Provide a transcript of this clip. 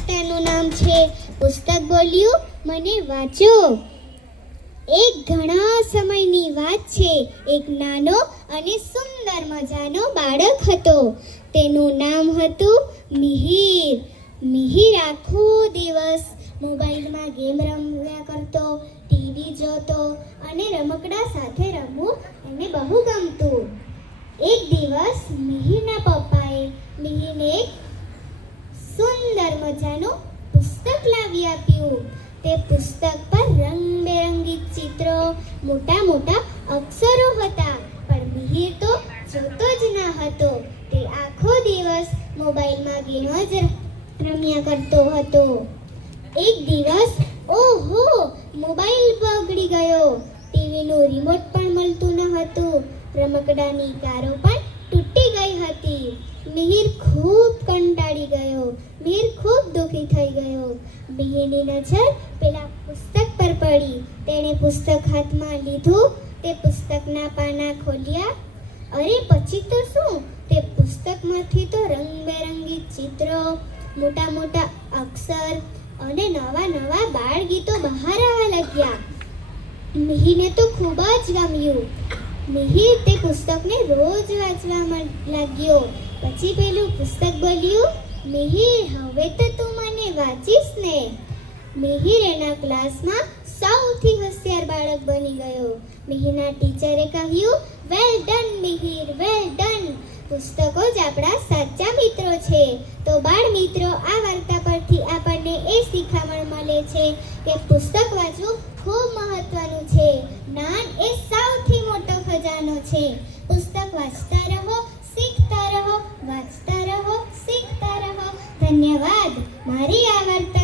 વાર્તાનું નામ છે પુસ્તક બોલ્યું મને વાંચો। એક ઘણા સમયની વાત છે। એક નાનો અને સુંદર મજાનો બાળક હતો। તેનું નામ હતું મિહિર। મિહિર આખો દિવસ મોબાઈલમાં ગેમ રમ્યા કરતો, ટીવી જોતો અને રમકડા સાથે રમવું એને બહુ ગમતું। એક દિવસ મિહિરના પપ્પાએ મિહિરને એક સુંદર મજાનું પુસ્તક લાવી આપ્યું। તે પુસ્તક પર રંગબેરંગી ચિત્રો, મોટા મોટા અક્ષરો હતા, પણ મિહિર તો જોતો જ ન હતો। તે આખો દિવસ મોબાઈલમાં ગેમ જ રમ્યા કરતો હતો। એક દિવસ ઓહો, મોબાઈલ બગડી ગયો, ટીવીનું રિમોટ પણ મળતું ન હતું, રમકડાની કારો પણ તૂટી ગઈ હતી। મિહિર ખૂબ કંટાળી ગયો। મિહિર ખૂબ દુઃખી થઈ ગયો। મિહિરની નજર પેલા પુસ્તક પર પડી। તેણે પુસ્તક હાથમાં લીધું, તે પુસ્તકના પાના ખોલ્યા। અરે પછી તો શું, તે પુસ્તકમાંથી તો રંગબેરંગી ચિત્રો, મોટા મોટા અક્ષર અને નવા નવા બાળ ગીતો બહાર આવવા લાગ્યા। મિહિરને તો ખૂબ જ ગમ્યું। મિહિર તે પુસ્તકને રોજ વાંચવા લાગ્યો। પછી પેલું પુસ્તક બોલ્યું, મિહિર હવે તો તું મને વાંચીશ ને? મિહિર એના ક્લાસમાં સૌથી હોશિયાર બાળક બની ગયો। મિહિરના ટીચરે કહ્યું, well done Mihir, well done. પુસ્તકો જ આપણા સાચા મિત્રો છે। તો બાળ મિત્રો, આ વાર્તા પરથી આપણને એ શીખામણ મળે છે કે પુસ્તક વાંચવું ખૂબ મહત્વનું છે। જ્ઞાન એ સૌથી મોટો ખજાનો છે। પુસ્તક વાંચતા રહો, શીખતા રહો, વાંચતા રહો, શીખતા રહો। ધન્યવાદ। મારી આ વાર્તા